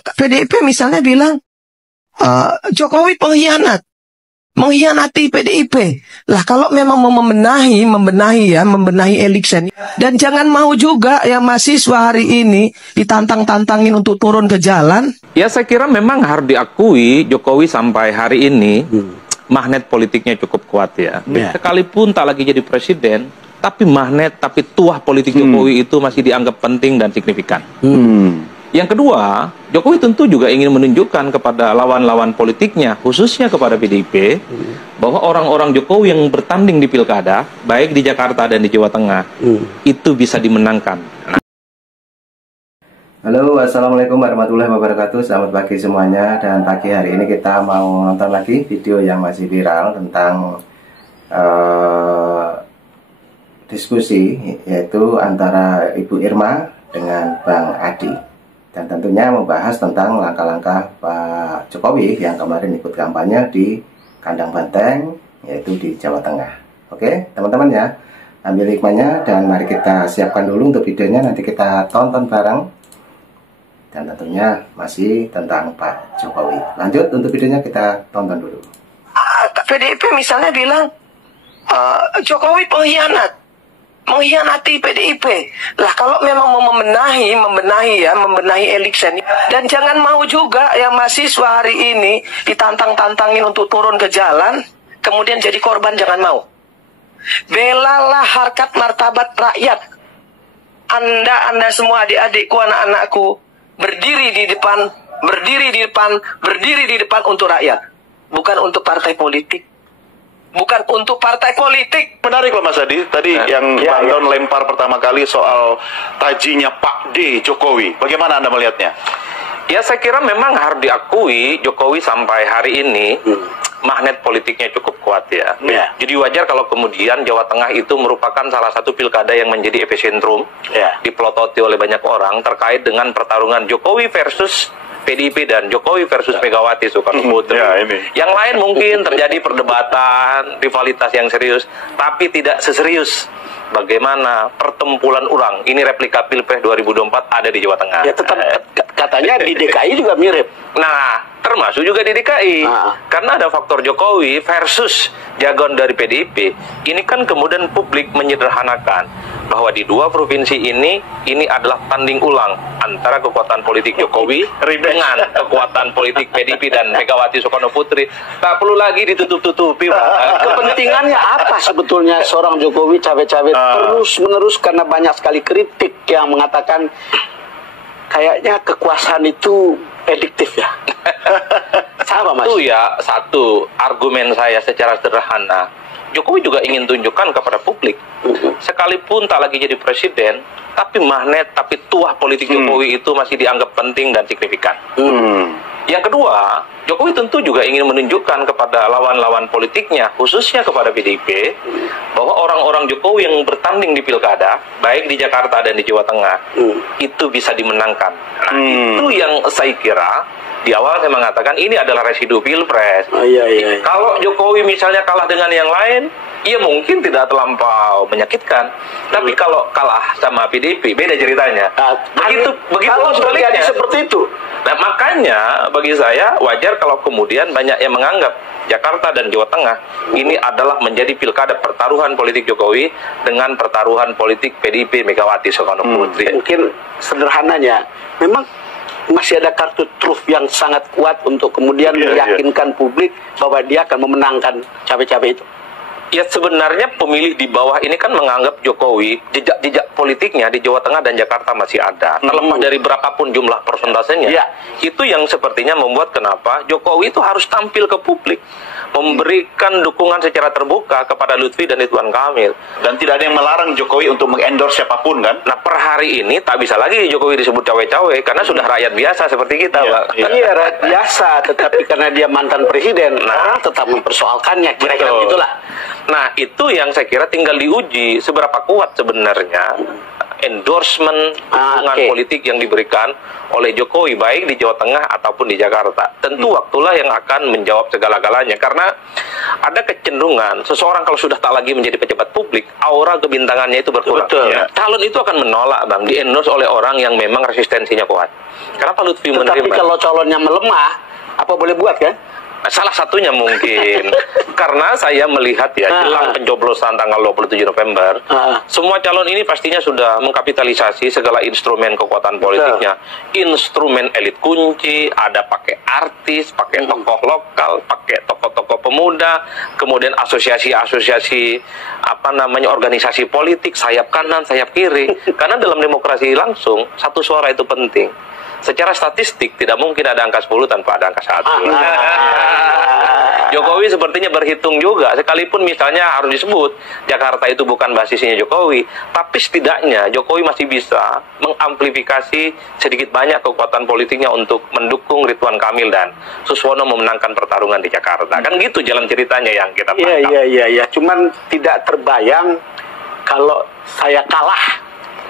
PDIP misalnya bilang Jokowi mengkhianati PDIP. Lah kalau memang mau membenahi Eriksen, dan jangan mau juga yang mahasiswa hari ini ditantang-tantangin untuk turun ke jalan. Ya saya kira memang harus diakui Jokowi sampai hari ini magnet politiknya cukup kuat ya. Sekalipun tak lagi jadi presiden, tapi tuah politik Jokowi itu masih dianggap penting dan signifikan. Yang kedua, Jokowi tentu juga ingin menunjukkan kepada lawan-lawan politiknya, khususnya kepada PDIP, bahwa orang-orang Jokowi yang bertanding di pilkada, baik di Jakarta dan di Jawa Tengah, itu bisa dimenangkan. Halo, assalamualaikum warahmatullahi wabarakatuh. Selamat pagi semuanya. Dan pagi hari ini kita mau nonton lagi video yang masih viral tentang diskusi, yaitu antara Ibu Irma dengan Bang Adi. Dan tentunya membahas tentang langkah-langkah Pak Jokowi yang kemarin ikut kampanye di Kandang Banteng, yaitu di Jawa Tengah. Oke, teman-teman ya, ambil hikmahnya dan mari kita siapkan dulu untuk videonya, nanti kita tonton bareng. Dan tentunya masih tentang Pak Jokowi. Lanjut untuk videonya kita tonton dulu. PDIP misalnya bilang Jokowi mengkhianati PDIP. Lah kalau memang mau membenahi Eriksen, dan jangan mau juga yang mahasiswa hari ini ditantang-tantangin untuk turun ke jalan, kemudian jadi korban, jangan mau. Belalah harkat martabat rakyat. Anda semua adik-adikku, anak-anakku, berdiri di depan untuk rakyat, bukan untuk partai politik. Bukan untuk partai politik. Menarik loh Mas Adi, tadi yang Bang Don lempar pertama kali soal tajinya Pak D Jokowi. Bagaimana Anda melihatnya? Ya saya kira memang harus diakui Jokowi sampai hari ini magnet politiknya cukup kuat ya. Jadi wajar kalau kemudian Jawa Tengah itu merupakan salah satu pilkada yang menjadi epicentrum, dipelototi oleh banyak orang terkait dengan pertarungan Jokowi versus PDIP dan Jokowi versus Megawati Soekarno Putri. Yang lain mungkin terjadi perdebatan, rivalitas yang serius, tapi tidak seserius bagaimana pertempuran orang. Ini replika Pilpres 2024 ada di Jawa Tengah. Ya tetap katanya di DKI juga mirip. Nah, termasuk juga di DKI. Karena ada faktor Jokowi versus jagoan dari PDIP. Ini kan kemudian publik menyederhanakan bahwa di dua provinsi ini adalah tanding ulang antara kekuatan politik Jokowi dengan kekuatan politik PDIP dan Megawati Soekarno Putri. Tak perlu lagi ditutup-tutupi. Kepentingannya apa sebetulnya seorang Jokowi cawe-cawe terus-menerus, karena banyak sekali kritik yang mengatakan kayaknya kekuasaan itu ediktif ya. Sama Mas. Itu ya satu argumen saya secara sederhana. Jokowi juga ingin tunjukkan kepada publik, sekalipun tak lagi jadi presiden, tapi tuah politik Jokowi itu masih dianggap penting dan signifikan. Yang kedua, Jokowi tentu juga ingin menunjukkan kepada lawan-lawan politiknya, khususnya kepada PDIP, bahwa orang-orang Jokowi yang bertanding di pilkada, baik di Jakarta dan di Jawa Tengah, itu bisa dimenangkan. Nah, itu yang saya kira di awal saya mengatakan ini adalah residu Pilpres. Kalau Jokowi misalnya kalah dengan yang lain, ya mungkin tidak terlampau menyakitkan. Tapi kalau kalah sama PDIP, beda ceritanya. Begitu kalau sebaliknya seperti itu. Nah, makanya bagi saya wajar kalau kemudian banyak yang menganggap Jakarta dan Jawa Tengah ini adalah menjadi pilkada pertaruhan politik Jokowi dengan pertaruhan politik PDIP Megawati Soekarno Putri. Mungkin sederhananya, memang masih ada kartu truf yang sangat kuat untuk kemudian meyakinkan publik bahwa dia akan memenangkan cawe-cawe itu. Ya sebenarnya pemilih di bawah ini kan menganggap Jokowi, jejak-jejak politiknya di Jawa Tengah dan Jakarta masih ada. Terlepas dari berapapun jumlah persentasenya, itu yang sepertinya membuat kenapa Jokowi itu harus tampil ke publik, memberikan dukungan secara terbuka kepada Lutfi dan Ridwan Kamil. Dan tidak ada yang melarang Jokowi untuk mengendorse siapapun kan? Nah per hari ini tak bisa lagi Jokowi disebut cawe-cawe, karena sudah rakyat biasa seperti kita, Pak. Iya, rakyat biasa, tetapi karena dia mantan presiden, orang tetap mempersoalkannya, kira-kira gitulah. Nah itu yang saya kira tinggal diuji seberapa kuat sebenarnya endorsement dukungan politik yang diberikan oleh Jokowi baik di Jawa Tengah ataupun di Jakarta. Tentu waktulah yang akan menjawab segala-galanya, karena ada kecenderungan seseorang kalau sudah tak lagi menjadi pejabat publik, aura kebintangannya itu berkurang. Betul. Ya. Calon itu akan menolak, Bang, di-endorse oleh orang yang memang resistensinya kuat. Kenapa Lutfi Tetapi menerima? kalau calonnya melemah, apa boleh buat kan? Salah satunya mungkin karena saya melihat ya jelang pencoblosan tanggal 27 November, semua calon ini pastinya sudah mengkapitalisasi segala instrumen kekuatan politiknya. Instrumen elit kunci, ada pakai artis, pakai tokoh lokal, pakai tokoh-tokoh pemuda, kemudian asosiasi-asosiasi organisasi politik, sayap kanan, sayap kiri. Karena dalam demokrasi langsung satu suara itu penting. Secara statistik tidak mungkin ada angka 10 tanpa ada angka 1. Jokowi sepertinya berhitung juga, sekalipun misalnya harus disebut Jakarta itu bukan basisnya Jokowi, tapi setidaknya Jokowi masih bisa mengamplifikasi sedikit banyak kekuatan politiknya untuk mendukung Ridwan Kamil dan Suswono memenangkan pertarungan di Jakarta. Kan gitu jalan ceritanya yang kita tangkap. Iya. Cuman tidak terbayang kalau saya kalah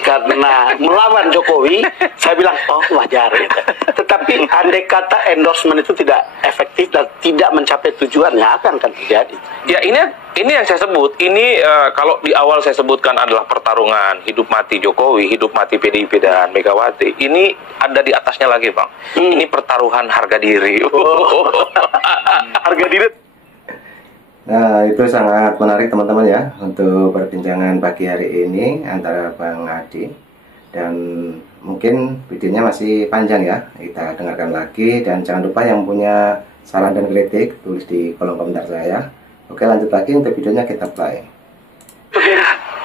karena melawan Jokowi, saya bilang, oh wajar. Gitu. Tetapi andai kata endorsement itu tidak efektif dan tidak mencapai tujuan, ya akan terjadi. Ya ini yang saya sebut. Ini kalau di awal saya sebutkan adalah pertarungan hidup mati Jokowi, hidup mati PDIP dan Megawati. Ini ada di atasnya lagi, Bang. Ini pertaruhan harga diri. Harga diri. Nah, itu sangat menarik teman-teman ya untuk perbincangan pagi hari ini antara Bang Adi. Dan mungkin videonya masih panjang ya, kita dengarkan lagi. Dan jangan lupa yang punya saran dan kritik tulis di kolom komentar saya. Oke, lanjut lagi untuk videonya, kita play.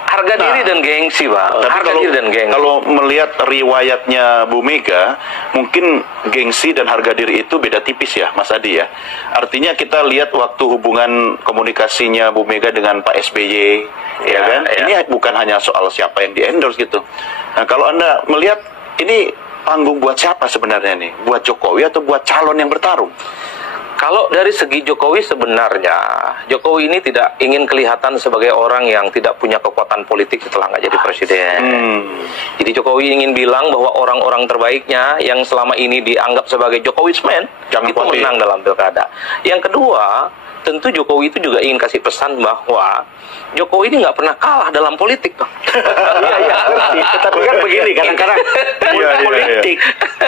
Harga diri dan gengsi, Bang. Harga diri dan gengsi. Kalau melihat riwayatnya Bu Mega, mungkin gengsi dan harga diri itu beda tipis ya, Mas Adi ya. Artinya kita lihat waktu hubungan komunikasinya Bu Mega dengan Pak SBY, ya kan? Ya. Ini bukan hanya soal siapa yang di-endorse gitu. Nah, kalau Anda melihat ini panggung buat siapa sebenarnya nih? Buat Jokowi atau buat calon yang bertarung? Kalau dari segi Jokowi sebenarnya, Jokowi ini tidak ingin kelihatan sebagai orang yang tidak punya kekuatan politik setelah nggak jadi presiden. Jadi Jokowi ingin bilang bahwa orang-orang terbaiknya yang selama ini dianggap sebagai Jokowismen, itu menang dalam pilkada. Yang kedua, tentu Jokowi itu juga ingin kasih pesan bahwa Jokowi ini nggak pernah kalah dalam politik, Bang. Iya. Tetapi kan begini, kadang-kadang politik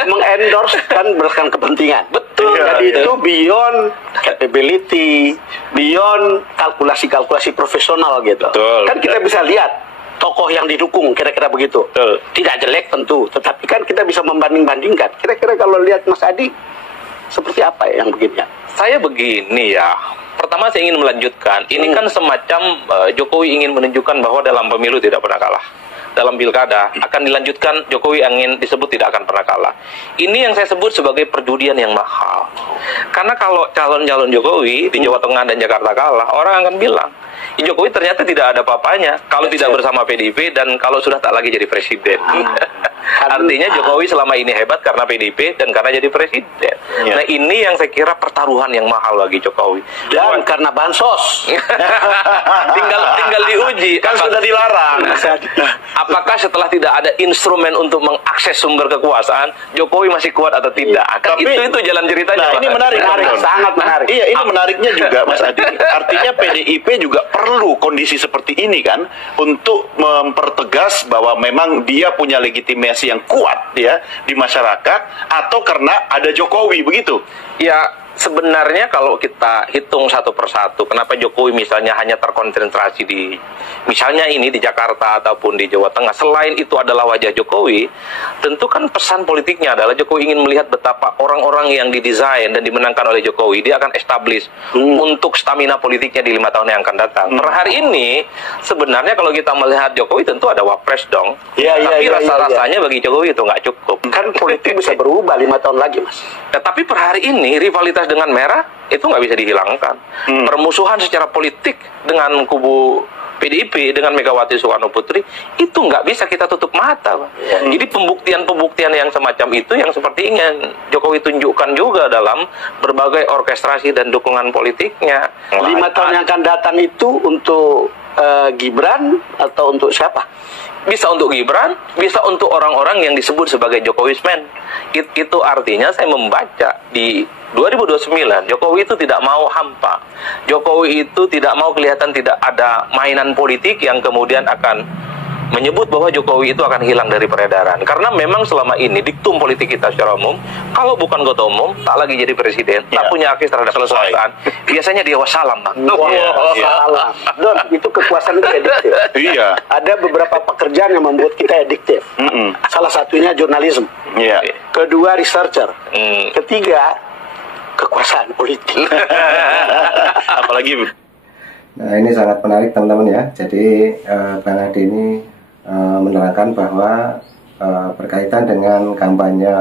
mengendorse kan berdasarkan kepentingan. Betul. Jadi itu beyond capability, beyond kalkulasi-kalkulasi profesional gitu. Betul. Kan kita bisa lihat tokoh yang didukung, kira-kira begitu. Betul. Tidak jelek tentu, tetapi kan kita bisa membanding-bandingkan. Kira-kira kalau lihat Mas Adi, seperti apa ya yang begini? Saya begini ya. Pertama saya ingin melanjutkan. Ini kan semacam Jokowi ingin menunjukkan bahwa dalam pemilu tidak pernah kalah. Dalam pilkada akan dilanjutkan, Jokowi ingin disebut tidak akan pernah kalah. Ini yang saya sebut sebagai perjudian yang mahal. Karena kalau calon-calon Jokowi di Jawa Tengah dan Jakarta kalah, orang akan bilang, Jokowi ternyata tidak ada apa-apanya kalau tidak bersama PDIP dan kalau sudah tak lagi jadi presiden. Artinya Jokowi selama ini hebat karena PDIP dan karena jadi presiden. Nah ini yang saya kira pertaruhan yang mahal bagi Jokowi. Dan karena bansos. tinggal diuji. Kan sudah dilarang. Apakah setelah tidak ada instrumen untuk mengakses sumber kekuasaan, Jokowi masih kuat atau tidak? Tapi itu jalan ceritanya. Nah, ini menarik, sangat menarik. Iya, ini menariknya juga, Mas Adi. Artinya PDIP juga perlu kondisi seperti ini kan untuk mempertegas bahwa memang dia punya legitimasi yang kuat ya di masyarakat, atau karena ada Jokowi begitu. Ya, sebenarnya kalau kita hitung satu persatu, kenapa Jokowi misalnya hanya terkonsentrasi di misalnya ini di Jakarta ataupun di Jawa Tengah, selain itu adalah wajah Jokowi, tentu kan pesan politiknya adalah Jokowi ingin melihat betapa orang-orang yang didesain dan dimenangkan oleh Jokowi, dia akan establish untuk stamina politiknya di 5 tahun yang akan datang. Per hari ini, sebenarnya kalau kita melihat Jokowi tentu ada wapres dong. Tapi rasa-rasanya bagi Jokowi itu nggak cukup. Kan politik bisa berubah 5 tahun lagi, Mas. Nah, tapi per hari ini, rivalitas dengan Merah itu nggak bisa dihilangkan. Permusuhan secara politik dengan kubu PDIP dengan Megawati Soekarno Putri itu nggak bisa kita tutup mata, Pak. Jadi pembuktian-pembuktian yang semacam itu yang seperti ingin Jokowi tunjukkan juga dalam berbagai orkestrasi dan dukungan politiknya. 5 tahun yang akan datang itu untuk Gibran atau untuk siapa? Bisa untuk Gibran, bisa untuk orang-orang yang disebut sebagai Jokowismen. Itu artinya saya membaca di 2029, Jokowi itu tidak mau hampa. Jokowi itu tidak mau kelihatan tidak ada mainan politik yang kemudian akan menyebut bahwa Jokowi itu akan hilang dari peredaran. Karena memang selama ini diktum politik kita secara umum, kalau bukan ketua umum, tak lagi jadi presiden, tak punya akses terhadap kekuasaan, biasanya dia wassalam, Bang. Wassalam. Don, itu kekuasaan itu ediktif. Iya. Ada beberapa pekerjaan yang membuat kita ediktif. Salah satunya jurnalisme. Iya. Kedua, researcher. Ketiga, kekuasaan politik. Apalagi Nah, ini sangat menarik teman-teman ya. Jadi Bang Adi ini menerangkan bahwa berkaitan dengan kampanye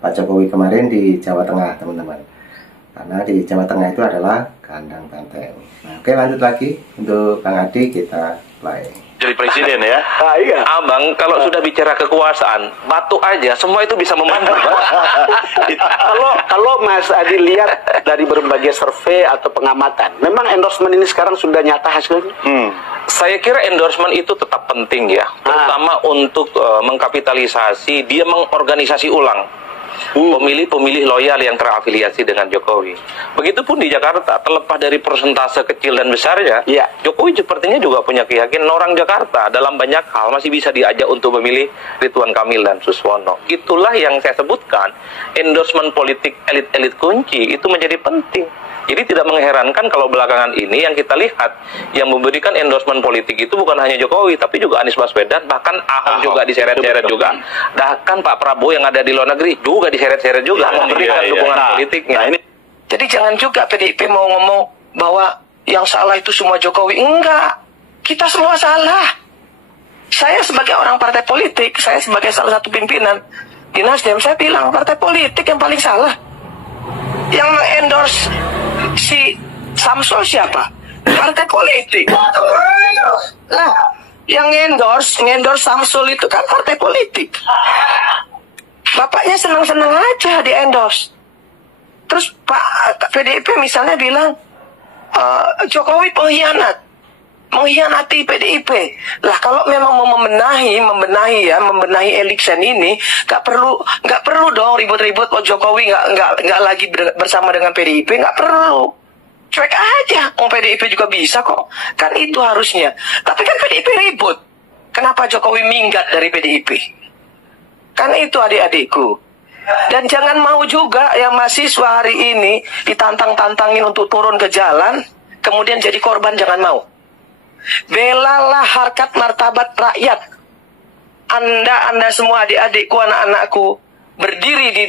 Pak Jokowi kemarin di Jawa Tengah, teman-teman. Karena di Jawa Tengah itu adalah kandang banteng. Nah, oke, lanjut lagi untuk Bang Adi, kita play. jadi presiden ya. Iya. Abang, kalau sudah bicara kekuasaan, batu aja, semua itu bisa membantu, Bang. Kalau Mas Adi lihat dari berbagai survei atau pengamatan, memang endorsement ini sekarang sudah nyata hasilnya? Saya kira endorsement itu tetap penting ya, terutama untuk mengkapitalisasi, dia mengorganisasi ulang pemilih-pemilih loyal yang terafiliasi dengan Jokowi. Begitupun di Jakarta, terlepas dari persentase kecil dan besarnya, Jokowi sepertinya juga punya keyakinan orang Jakarta dalam banyak hal masih bisa diajak untuk memilih Ridwan Kamil dan Suswono. Itulah yang saya sebutkan, endorsement politik elit-elit kunci itu menjadi penting. Jadi tidak mengherankan kalau belakangan ini yang kita lihat, yang memberikan endorsement politik itu bukan hanya Jokowi, tapi juga Anies Baswedan, bahkan Ahok juga diseret-seret juga. Bahkan Pak Prabowo yang ada di luar negeri juga diseret-seret juga memberikan dukungan politiknya. Nah, ini Jadi jangan juga PDIP mau ngomong bahwa yang salah itu semua Jokowi. Enggak, kita semua salah. Saya sebagai orang partai politik, saya sebagai salah satu pimpinan di Nasdem, saya bilang partai politik yang paling salah. Yang mengendorse si Samsul siapa? Partai politik. Nah, yang ngendorse Samsul itu kan partai politik. Bapaknya senang-senang aja di endorse. Terus Pak PDIP misalnya bilang Jokowi mengkhianati PDIP. Lah kalau memang mau membenahi Eriksen ini, nggak perlu dong ribut-ribut. Jokowi nggak lagi bersama dengan PDIP, nggak perlu. Cuek aja, PDIP juga bisa kok. Kan itu harusnya. Tapi kan PDIP ribut. Kenapa Jokowi minggat dari PDIP? Kan itu adik-adikku. Dan jangan mau juga yang mahasiswa hari ini ditantang-tantangin untuk turun ke jalan, kemudian jadi korban, jangan mau. Belalah harkat martabat rakyat. Anda semua adik-adikku, anak-anakku, berdiri di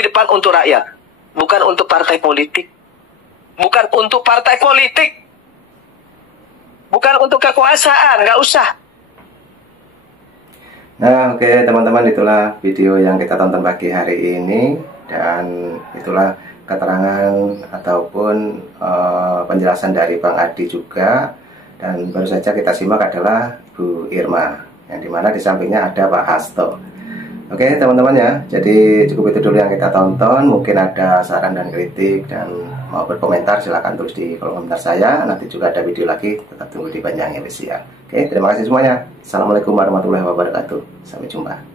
depan untuk rakyat. Bukan untuk partai politik. Bukan untuk partai politik. Bukan untuk kekuasaan, nggak usah. Nah, oke teman-teman, itulah video yang kita tonton pagi hari ini. Dan itulah keterangan ataupun penjelasan dari Bang Adi juga. Dan baru saja kita simak adalah Bu Irma, yang dimana di sampingnya ada Pak Hasto. Oke teman-teman ya, jadi cukup itu dulu yang kita tonton. Mungkin ada saran dan kritik dan mau berkomentar silahkan tulis di kolom komentar saya. Nanti juga ada video lagi, tetap tunggu di Panjang Indonesia. Oke, terima kasih semuanya. Assalamualaikum warahmatullahi wabarakatuh. Sampai jumpa.